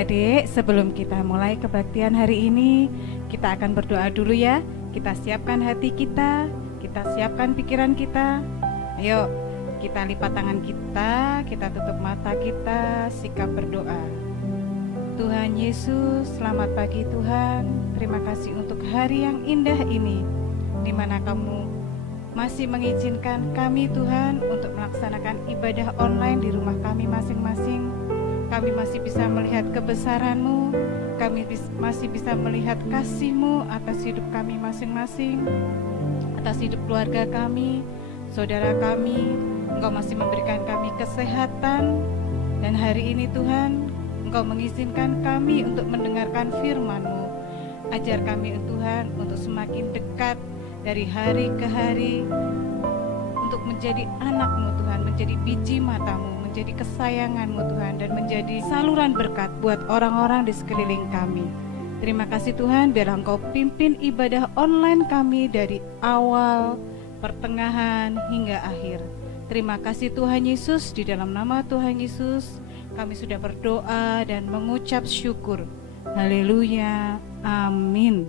Adik-adik, sebelum kita mulai kebaktian hari ini, kita akan berdoa dulu ya. Kita siapkan hati kita siapkan pikiran kita. Ayo, kita lipat tangan kita tutup mata kita, sikap berdoa. Tuhan Yesus, selamat pagi Tuhan. Terima kasih untuk hari yang indah ini, di mana Kamu masih mengizinkan kami Tuhan untuk melaksanakan ibadah online di rumah kami masing-masing. Kami masih bisa melihat kebesaran-Mu, kami masih bisa melihat kasih-Mu atas hidup kami masing-masing, atas hidup keluarga kami, saudara kami. Engkau masih memberikan kami kesehatan, dan hari ini Tuhan, Engkau mengizinkan kami untuk mendengarkan firman-Mu. Ajar kami Tuhan untuk semakin dekat dari hari ke hari, untuk menjadi anak-Mu Tuhan, menjadi biji mata-Mu, menjadi kesayangan-Mu Tuhan, dan menjadi saluran berkat buat orang-orang di sekeliling kami. Terima kasih Tuhan, biarlah Engkau pimpin ibadah online kami dari awal, pertengahan, hingga akhir. Terima kasih Tuhan Yesus, di dalam nama Tuhan Yesus kami sudah berdoa dan mengucap syukur. Haleluya, amin.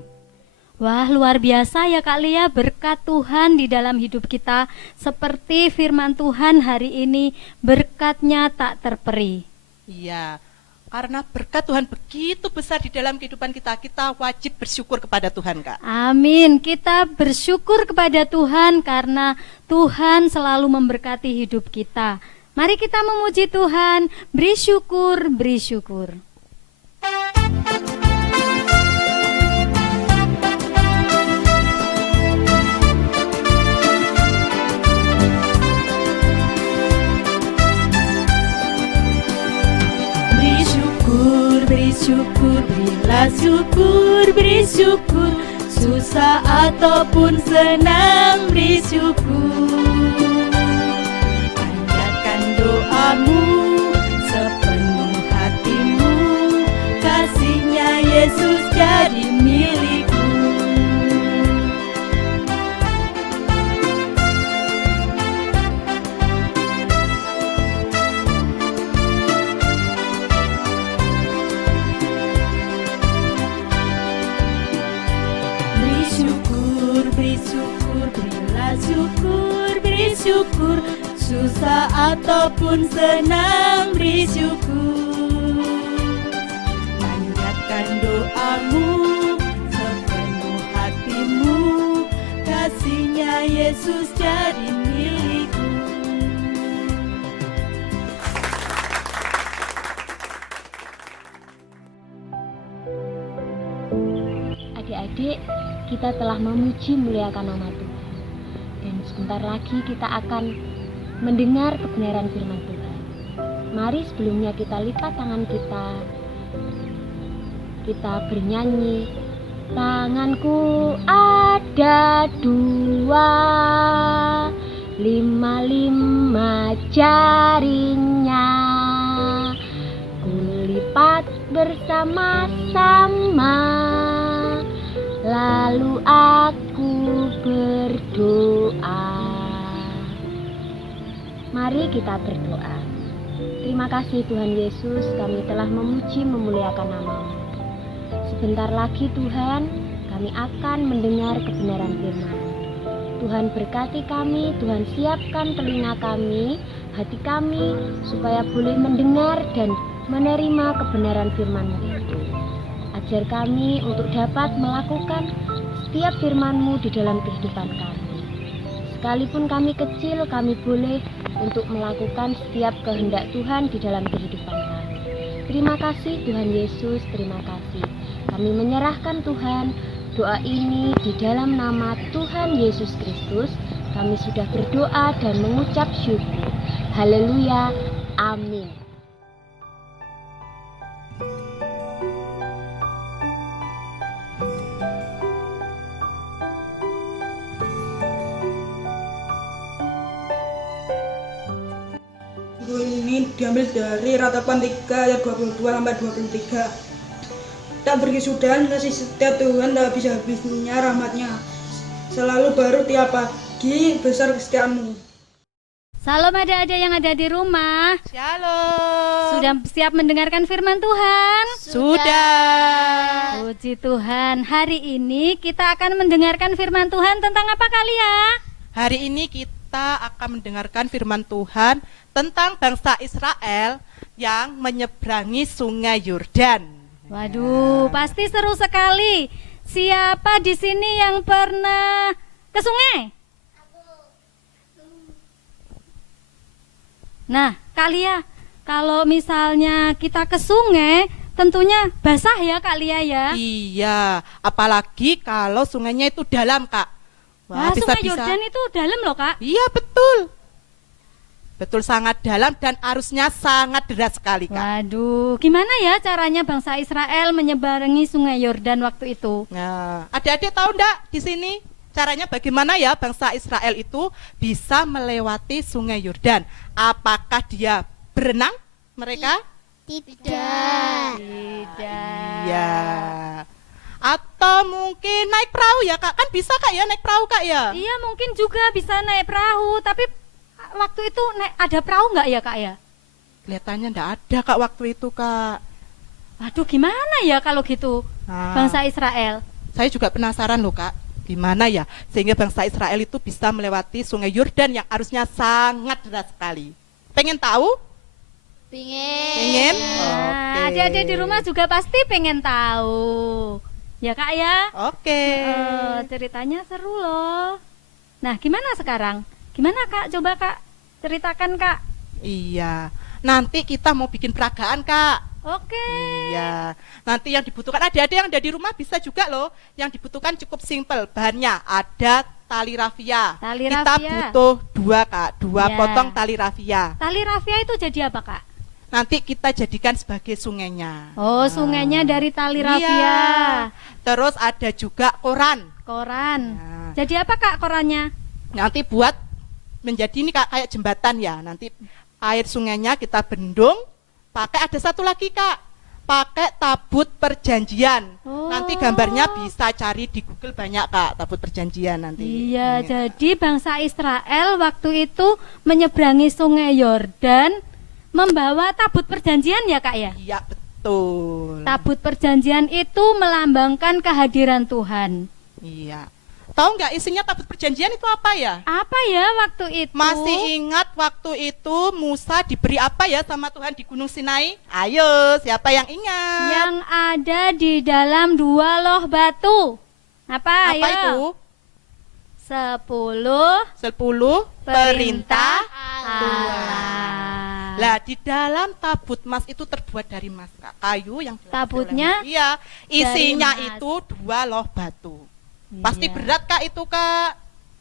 Wah, luar biasa ya Kak Lia, berkat Tuhan di dalam hidup kita. Seperti firman Tuhan hari ini, berkatnya tak terperi. Iya, karena berkat Tuhan begitu besar di dalam kehidupan kita, kita wajib bersyukur kepada Tuhan, Kak. Amin, kita bersyukur kepada Tuhan karena Tuhan selalu memberkati hidup kita. Mari kita memuji Tuhan, beri syukur, beri syukur. Beri syukur, berilah syukur, beri syukur. Susah ataupun senang, beri syukur. Panjatkan doamu sepenuh hatimu, kasihnya Yesus jadi milikmu. Syukur, beri syukur. Susah ataupun senang, beri syukur. Panjatkan doamu sepenuh hatimu, kasihnya Yesus jadi milikmu. Adik-adik, kita telah memuji muliakan nama Tuhan. Dan sebentar lagi kita akan mendengar kebenaran firman Tuhan. Mari sebelumnya kita lipat tangan kita bernyanyi. Tanganku ada dua, 5 jarinya, kulipat bersama-sama, lalu aku berdoa. Mari kita berdoa. Terima kasih Tuhan Yesus, kami telah memuji memuliakan nama-Mu. Sebentar lagi Tuhan, kami akan mendengar kebenaran firman. Tuhan berkati kami, Tuhan siapkan telinga kami, hati kami, supaya boleh mendengar dan menerima kebenaran firman-Mu itu. Ajar kami untuk dapat melakukan setiap firman-Mu di dalam kehidupan kami. Sekalipun kami kecil, kami boleh untuk melakukan setiap kehendak Tuhan di dalam kehidupan kami. Terima kasih Tuhan Yesus, terima kasih. Kami menyerahkan Tuhan doa ini di dalam nama Tuhan Yesus Kristus. Kami sudah berdoa dan mengucap syukur. Haleluya, amin. Ini diambil dari Ratapan 3 ayat 22 sampai 23. Tak berkesudahan kasih setia Tuhan, tak bisa habisnya rahmatnya, selalu baru tiap pagi, besar kesetiaan-Mu. Salam adik-adik yang ada di rumah. Shalom. Sudah siap mendengarkan firman Tuhan? Sudah. Puji Tuhan. Hari ini kita akan mendengarkan firman Tuhan tentang apa kali ya? Hari ini kita akan mendengarkan firman Tuhan tentang bangsa Israel yang menyeberangi sungai Yordan. Waduh, pasti seru sekali. Siapa di sini yang pernah ke sungai? Nah, kali ya, kalau misalnya kita ke sungai, tentunya basah ya kali ya. Iya, apalagi kalau sungainya itu dalam, Kak. Wah, sungai Yordan itu dalam loh, Kak. Iya, betul. Betul, sangat dalam dan arusnya sangat deras sekali, Kak. Waduh, gimana ya caranya bangsa Israel menyeberangi sungai Yordan waktu itu? Nah, adik-adik tahu enggak di sini caranya bagaimana ya bangsa Israel itu bisa melewati sungai Yordan? Apakah dia berenang mereka? Tidak. Iya. Atau mungkin naik perahu ya, Kak? Kan bisa, Kak, ya naik perahu, Kak, ya? Iya, mungkin juga bisa naik perahu, tapi waktu itu ada perahu nggak ya, Kak, ya? Kelihatannya enggak ada, Kak, waktu itu, Kak. Aduh, gimana ya kalau gitu Nah, bangsa Israel? saya juga penasaran loh, Kak. Gimana ya sehingga bangsa Israel itu bisa melewati sungai Yordan yang arusnya sangat deras sekali. Pengen tahu? Pengen? Nah, Oke. adik-adik di rumah juga pasti pengen tahu. Ya, Kak, ya? Oke. Ceritanya seru loh. Nah, gimana sekarang? Gimana, Kak? Coba, Kak, ceritakan, Kak. Iya. Nanti kita mau bikin peragaan, Kak. Oke. Iya. Nanti yang dibutuhkan adik-adik yang ada di rumah bisa juga loh. Yang dibutuhkan cukup simpel. Bahannya ada tali rafia. Tali Kita rafia. butuh 2, Kak. 2 Ya. potong tali rafia. Tali rafia itu jadi apa, Kak? Nanti kita jadikan sebagai sungainya. Oh, sungainya dari tali Iya. rafia. Terus ada juga koran. Koran. Nah, Jadi apa, Kak, korannya? nanti buat menjadi ini, Kak, kayak jembatan ya. Nanti air sungainya kita bendung. Pakai ada satu lagi, Kak. Pakai tabut perjanjian. Oh. Nanti gambarnya bisa cari di Google banyak, Kak, tabut perjanjian nanti. Iya, jadi bangsa Israel waktu itu menyeberangi sungai Yordan membawa tabut perjanjian ya, Kak, ya? Iya, betul. Tabut perjanjian itu melambangkan kehadiran Tuhan. Iya. Tahu nggak isinya tabut perjanjian itu apa ya? Apa ya waktu itu? Masih ingat waktu itu Musa diberi apa ya sama Tuhan di Gunung Sinai? Ayo, siapa yang ingat? Yang ada di dalam 2 loh batu. Apa Apa ayo? itu? 10 perintah Allah. Lah di dalam tabut emas itu terbuat dari emas, Kak. Kayu yang dilapisi Tabutnya oleh emas. Iya, isinya emas. itu 2 loh batu. Pasti Iya. berat, Kak, itu, Kak.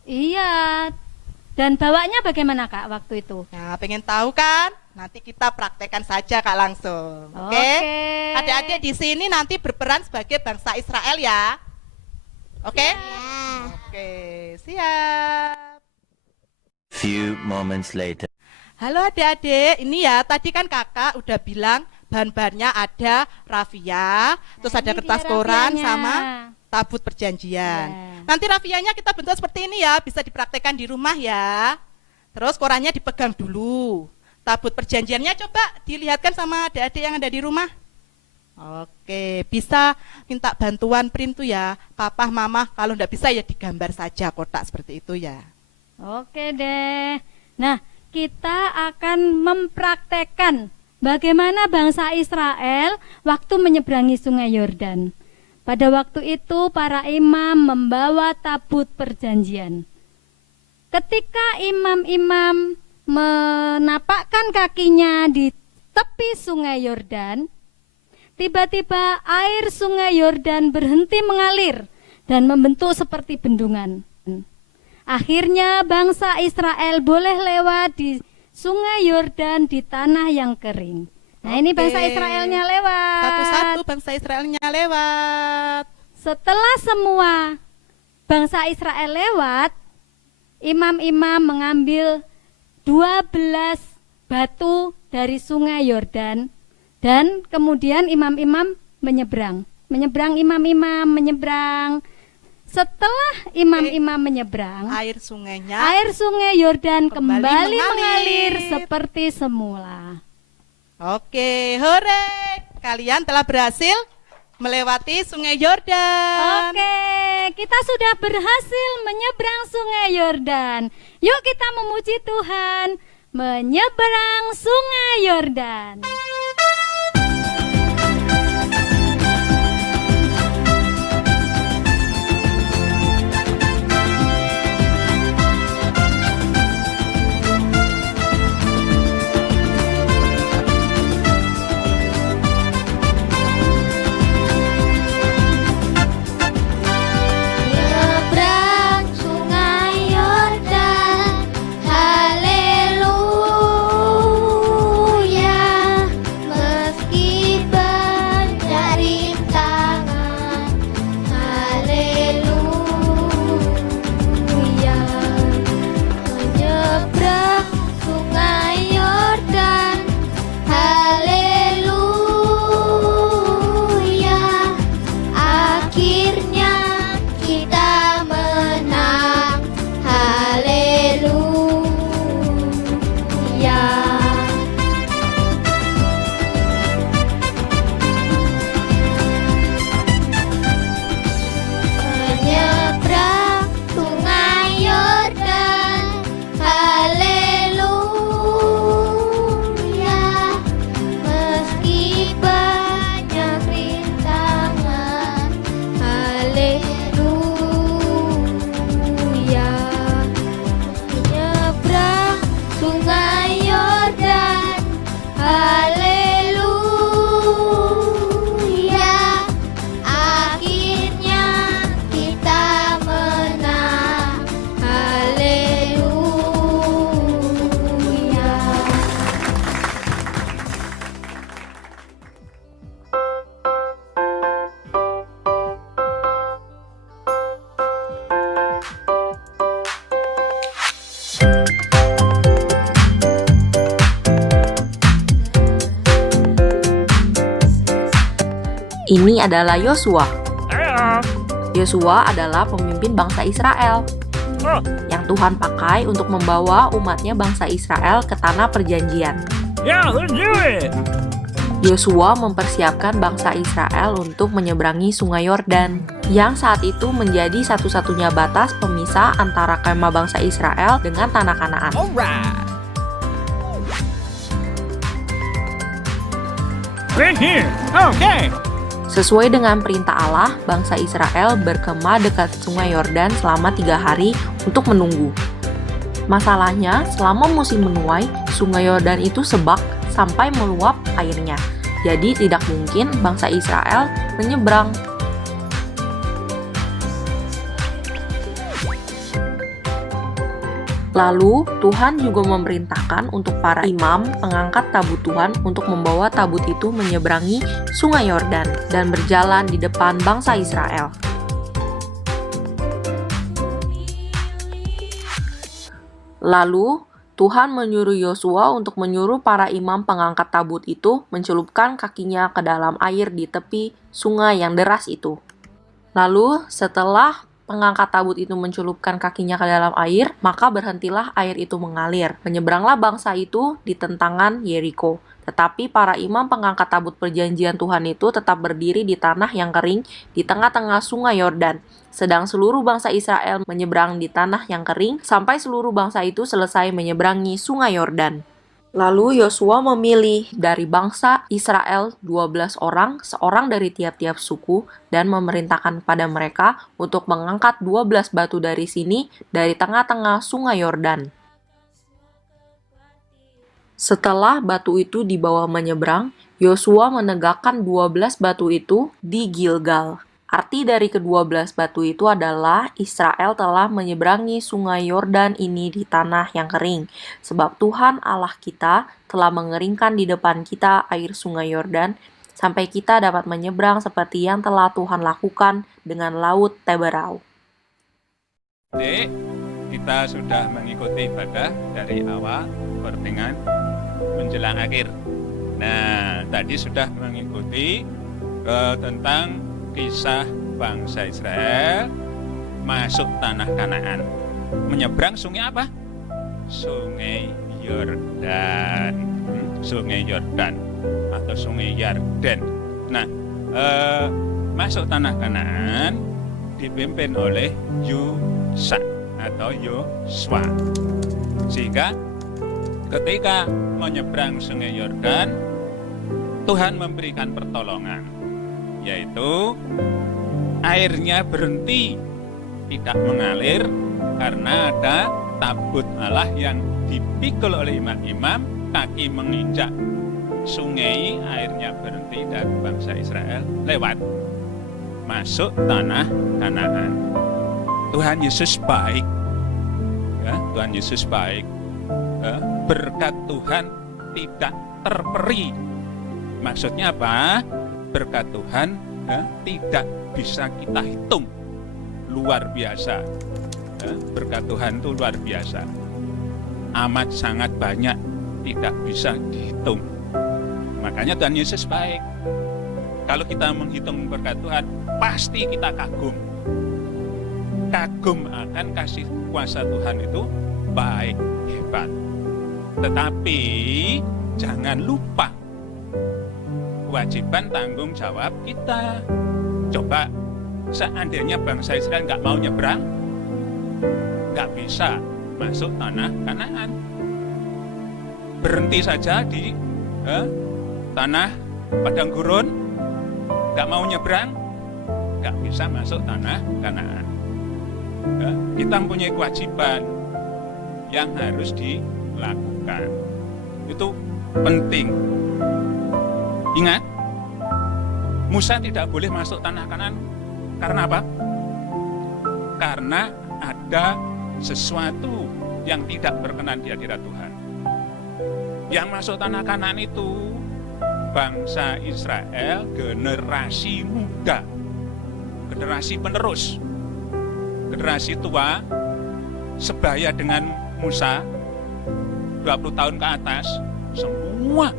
Iya. Dan bawanya bagaimana, Kak, waktu itu? Nah, pengen tahu kan? Nanti kita praktekkan saja, Kak, langsung. Oke? Oke. Adik-adik di sini nanti berperan sebagai bangsa Israel ya. Oke? Oke, siap. Few moments later. Halo adik-adik, ini ya tadi kan kakak udah bilang bahan-bahannya ada rafia, terus ada ini kertas dia koran rafianya. sama tabut perjanjian. Ya. Nanti rafianya kita bentuk seperti ini ya, bisa dipraktekkan di rumah ya. Terus korannya dipegang dulu. Tabut perjanjiannya coba dilihatkan sama adik-adik yang ada di rumah. Oke, bisa minta bantuan print tuh ya, papa, mama. Kalau enggak bisa ya digambar saja kotak seperti itu ya. Oke deh. Nah, kita akan mempraktekkan bagaimana bangsa Israel waktu menyeberangi sungai Yordan. Pada waktu itu para imam membawa tabut perjanjian. Ketika imam-imam menapakkan kakinya di tepi sungai Yordan, tiba-tiba air sungai Yordan berhenti mengalir dan membentuk seperti bendungan. Akhirnya bangsa Israel boleh lewat di sungai Yordan di tanah yang kering. Nah, ini Oke. bangsa Israelnya lewat. Satu-satu bangsa Israelnya lewat. Setelah semua bangsa Israel lewat, imam-imam mengambil 12 batu dari sungai Yordan dan kemudian imam-imam menyeberang. Menyeberang imam-imam, menyeberang setelah imam-imam menyeberang, air sungainya air sungai Yordan Kembali kembali mengalir. mengalir seperti semula. Oke, hore. Kalian telah berhasil melewati sungai Yordan. Oke, kita sudah berhasil menyeberang sungai Yordan. Yuk kita memuji Tuhan, menyeberang sungai Yordan. Nyebrang sungai Yordan, haleluya. Meski banyak rintangan, haleluya. Menyeberang sungai Yordan, haleluya. Akhirnya kita menang, haleluya. Menyeberang sungai Yordan, haleluya. Meski banyak rintangan, haleluya. Menyeberang sungai Yordan, haleluya. Akhirnya kita menang, haleluya. Ini adalah Yosua. Yosua adalah pemimpin bangsa Israel yang Tuhan pakai untuk membawa umatnya bangsa Israel ke tanah perjanjian. Yosua mempersiapkan bangsa Israel untuk menyeberangi sungai Yordan, yang saat itu menjadi satu-satunya batas pemisah antara kemah bangsa Israel dengan tanah Kanaan. Sesuai dengan perintah Allah, bangsa Israel berkemah dekat sungai Yordan selama 3 hari untuk menunggu. Masalahnya, selama musim menuai, sungai Yordan itu sebak sampai meluap airnya. Jadi tidak mungkin bangsa Israel menyeberang. Lalu, Tuhan juga memerintahkan untuk para imam pengangkat tabut Tuhan untuk membawa tabut itu menyeberangi sungai Yordan dan berjalan di depan bangsa Israel. Lalu, Tuhan menyuruh Yosua untuk menyuruh para imam pengangkat tabut itu mencelupkan kakinya ke dalam air di tepi sungai yang deras itu. Lalu, setelah pengangkat tabut itu mencelupkan kakinya ke dalam air, maka berhentilah air itu mengalir. Menyeberanglah bangsa itu di tentangan Yeriko. Tetapi para imam pengangkat tabut perjanjian Tuhan itu tetap berdiri di tanah yang kering di tengah-tengah sungai Yordan. Sedang seluruh bangsa Israel menyeberang di tanah yang kering sampai seluruh bangsa itu selesai menyeberangi sungai Yordan. Lalu Yosua memilih dari bangsa Israel 12 orang, seorang dari tiap-tiap suku, dan memerintahkan pada mereka untuk mengangkat 12 batu dari sini, dari tengah-tengah sungai Yordan. Setelah batu itu dibawa menyeberang, Yosua menegakkan 12 batu itu di Gilgal. Arti dari ke-12 batu itu adalah Israel telah menyeberangi sungai Yordan ini di tanah yang kering. Sebab Tuhan Allah kita telah mengeringkan di depan kita air sungai Yordan, sampai kita dapat menyeberang seperti yang telah Tuhan lakukan dengan laut Teberau. Dek, kita sudah mengikuti ibadah dari awal, pertengahan, menjelang akhir. Nah, tadi sudah mengikuti tentang kisah bangsa Israel masuk tanah Kanaan. Menyeberang sungai apa? Sungai Yordan. Sungai Yordan atau Sungai Yarden. Nah, masuk tanah Kanaan dipimpin oleh Yusa atau Yosua. Sehingga ketika menyeberang Sungai Yordan, Tuhan memberikan pertolongan, yaitu airnya berhenti, tidak mengalir karena ada tabut Allah yang dipikul oleh imam-imam, kaki menginjak sungai, airnya berhenti dan bangsa Israel lewat masuk tanah Kanaan. Tuhan Yesus baik, ya, Tuhan Yesus baik. Berkat Tuhan tidak terperi. Maksudnya apa? Berkat Tuhan tidak bisa kita hitung. Luar biasa. Berkat Tuhan itu luar biasa. Amat sangat banyak, tidak bisa dihitung. Makanya Tuhan Yesus baik. Kalau kita menghitung berkat Tuhan, pasti kita kagum. Kagum akan kasih kuasa Tuhan itu baik, hebat. Tetapi jangan lupa kewajiban tanggung jawab kita. Coba seandainya bangsa Israel nggak mau nyebrang, nggak bisa masuk tanah Kanaan. Berhenti saja di tanah padang gurun, nggak mau nyebrang, nggak bisa masuk tanah Kanaan. Kita mempunyai kewajiban yang harus dilakukan. Itu penting. Ingat, Musa tidak boleh masuk tanah Kanaan karena apa? Karena ada sesuatu yang tidak berkenan di hadirat Tuhan. Yang masuk tanah Kanaan itu bangsa Israel generasi muda, generasi penerus. Generasi tua sebaya dengan Musa 20 tahun ke atas, semua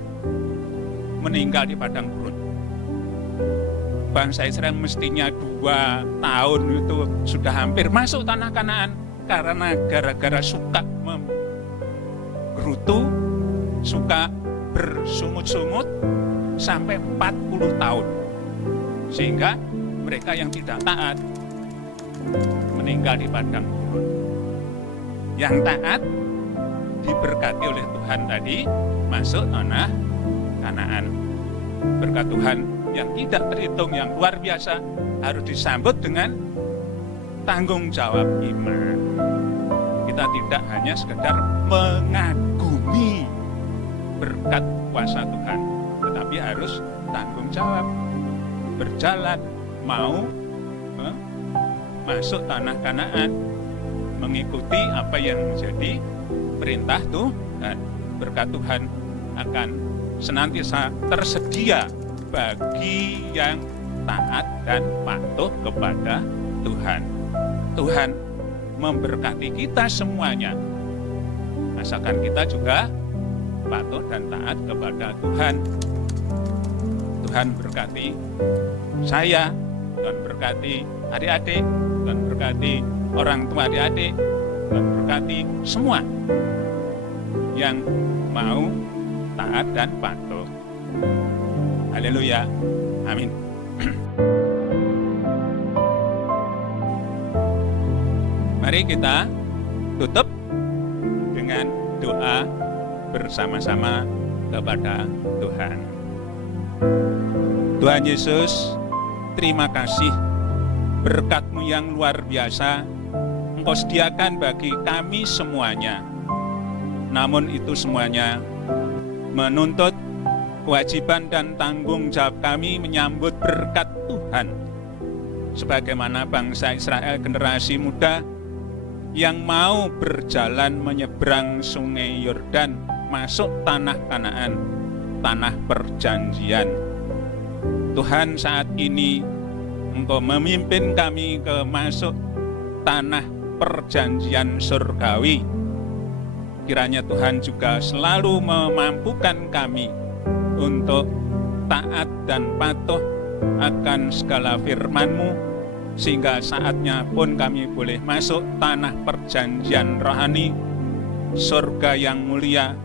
meninggal di padang gurun. Bangsa Israel mestinya 2 tahun itu sudah hampir masuk tanah Kanaan karena gara-gara suka menggerutu, suka bersungut-sungut sampai 40 tahun. Sehingga mereka yang tidak taat meninggal di padang gurun. Yang taat diberkati oleh Tuhan tadi masuk tanah Kanaan. Berkat Tuhan yang tidak terhitung, yang luar biasa, harus disambut dengan tanggung jawab iman. Kita tidak hanya sekedar mengagumi berkat kuasa Tuhan, tetapi harus tanggung jawab, berjalan, mau masuk tanah Kanaan, mengikuti apa yang menjadi perintah Tuhan. Berkat Tuhan akan senantiasa tersedia bagi yang taat dan patuh kepada Tuhan. Tuhan memberkati kita semuanya, asalkan kita juga patuh dan taat kepada Tuhan. Tuhan berkati saya, Tuhan berkati adik-adik, Tuhan berkati orang tua adik-adik, Tuhan berkati semua yang mau taat dan patuh. Haleluya. Amin. Mari kita tutup dengan doa bersama-sama kepada Tuhan. Tuhan Yesus, terima kasih berkat-Mu yang luar biasa Engkau sediakan bagi kami semuanya. Namun itu semuanya menuntut kewajiban dan tanggung jawab kami menyambut berkat Tuhan. Sebagaimana bangsa Israel generasi muda yang mau berjalan menyeberang sungai Yordan masuk tanah Kanaan, tanah perjanjian. Tuhan, saat ini Engkau memimpin kami ke masuk tanah perjanjian surgawi. Kiranya Tuhan juga selalu memampukan kami untuk taat dan patuh akan segala firman-Mu, sehingga saatnya pun kami boleh masuk tanah perjanjian rohani, surga yang mulia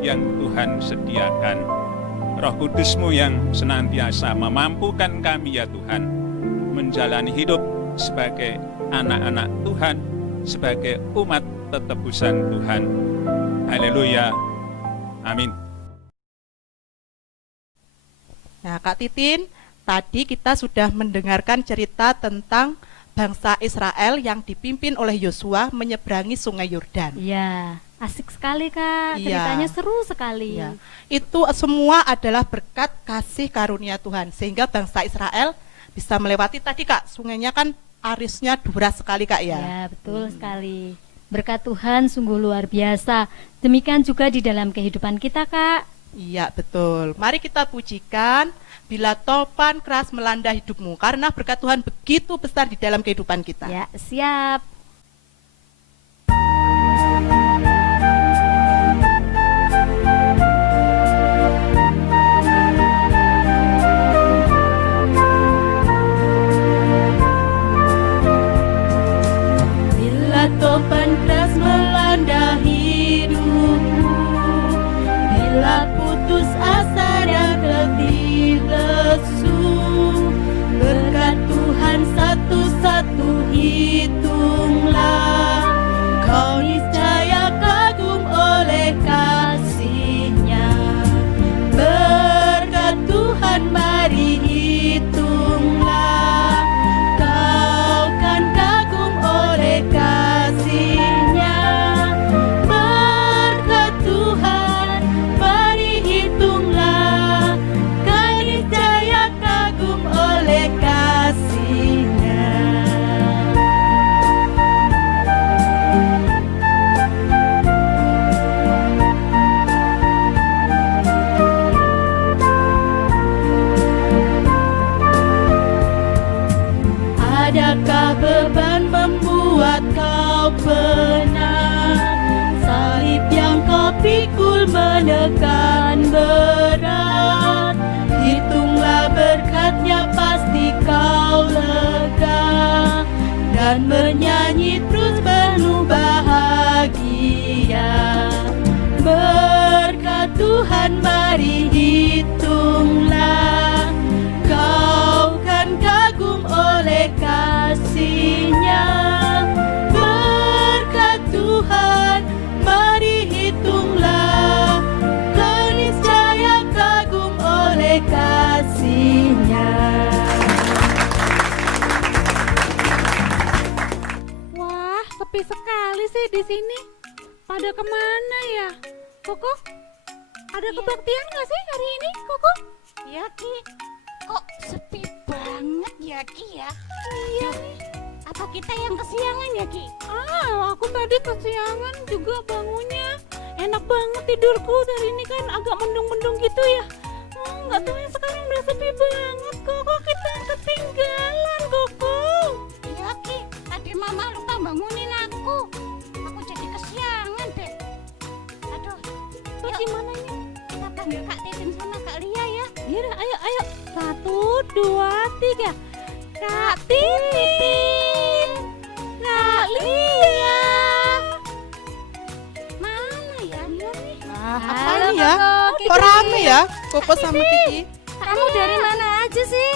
yang Tuhan sediakan. Roh Kudus-Mu yang senantiasa memampukan kami ya Tuhan, menjalani hidup sebagai anak-anak Tuhan, sebagai umat tetebusan Tuhan. Haleluya. Amin. Nah, Kak Titin, tadi kita sudah mendengarkan cerita tentang bangsa Israel yang dipimpin oleh Yosua menyeberangi Sungai Yordan. Iya, asik sekali Kak, Iya. ceritanya seru sekali. Ya, itu semua adalah berkat kasih karunia Tuhan, sehingga bangsa Israel bisa melewati tadi Kak, sungainya kan arisnya deras sekali Kak ya. Ya, betul sekali. Berkat Tuhan sungguh luar biasa. Demikian juga di dalam kehidupan kita Kak. Iya betul. Mari kita pujikan bila topan keras melanda hidupmu, karena berkat Tuhan begitu besar di dalam kehidupan kita. Ya, siap. Bila topan keras melanda hidupku, bila putus asa dan letih lesu, berkat Tuhan satu-satu hitunglah, kau niscaya kagum oleh kasih-Nya. Berkat Tuhan mari hitunglah, kau kan kagum oleh kasih-Nya. Berkat Tuhan mari hitunglah, kau niscaya kagum oleh kasih-Nya. Adakah beban membuat kau penat? Salib yang kau pikul menekan berat. Hitunglah berkat-Nya pasti kau lega, dan bernyanyi terus penuh bahagia. Berkat Tuhan mari hitunglah, kau kan kagum oleh kasih-Nya. Berkat Tuhan mari hitunglah, kau niscaya kagum oleh kasih-Nya. Wah, sepi sekali sih di sini. Pada kemana ya? Koko, ada kebaktian nggak sih hari ini, Koko? Ya Ki, kok sepi banget ya Ki ya? Iya nih. Apa kita yang kesiangan ya Ki? Aku tadi kesiangan juga bangunnya. Enak banget tidurku, dari ini kan agak mendung-mendung gitu ya. Nggak tahu ya sekarang udah sepi banget, Koko. Kita yang ketinggalan, Koko. Iya Ki, tadi Mama lupa bangunin aku. Aku jadi kesiangan deh. Aduh, Terus yuk, gimana ini? kita panggil Kak Titin sama Kak Lia ya. Iya, ayo, ayo. 1, 2, 3. Kak Titin, Kak Lia. Mana ya? Iya nih. Nah, apa Halo, ini ya? Koko, Kok rame ya? Koko sama Kiki. Kamu dari mana aja sih?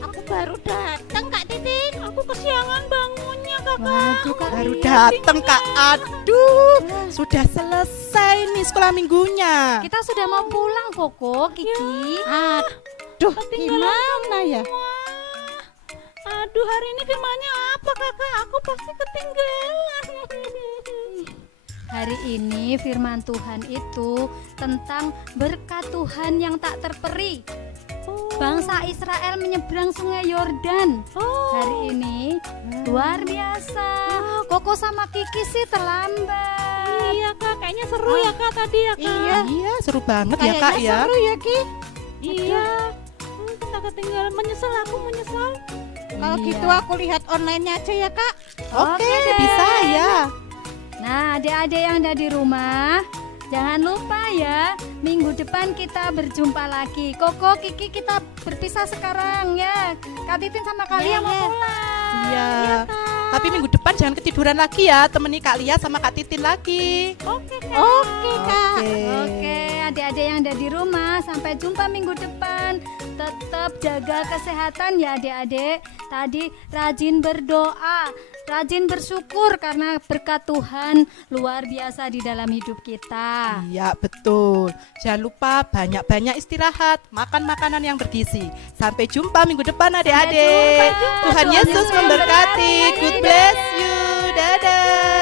Aku baru datang Kak Titin. Aku kesiangan bangunnya, Kakak. Waduh, baru dateng Kak. Aduh, sudah selesai nih sekolah minggunya. Kita sudah mau pulang Koko, Kiki. Aduh, gimana ya? Aduh, hari ini firmannya apa, Kakak? Aku pasti ketinggalan. Hari ini firman Tuhan itu tentang berkat Tuhan yang tak terperi. Bangsa Israel menyeberang Sungai Yordan. Hari ini luar biasa. Koko sama Kiki sih terlambat. Iya, Kak. Kayaknya seru ya, Kak, tadi ya, Kak. Iya, seru banget ya Kak ya. Seru ya Ki. Iya. Kita ketinggalan. Menyesal, aku menyesal. Kalau Iya. gitu aku lihat online-nya aja ya Kak. Oke, Oke deh. bisa ya. Nah, adik-adik yang ada di rumah, Jangan lupa ya, minggu depan kita berjumpa lagi. Koko, Kiki, kita berpisah sekarang ya. Kak Titin sama Kalia mau pulang. Iya. Tapi minggu depan jangan ketiduran lagi ya, temani Kak Lia sama Kak Titin lagi. Oke, Kak. Oke, adik-adik yang ada di rumah, sampai jumpa minggu depan. Tetap jaga kesehatan ya adik-adik. Tadi rajin berdoa, rajin bersyukur karena berkat Tuhan luar biasa di dalam hidup kita. Iya, betul. Jangan lupa banyak-banyak istirahat, makan makanan yang bergizi. Sampai jumpa minggu depan adik-adik. Tuhan Yesus memberkati. God bless you. Dadah.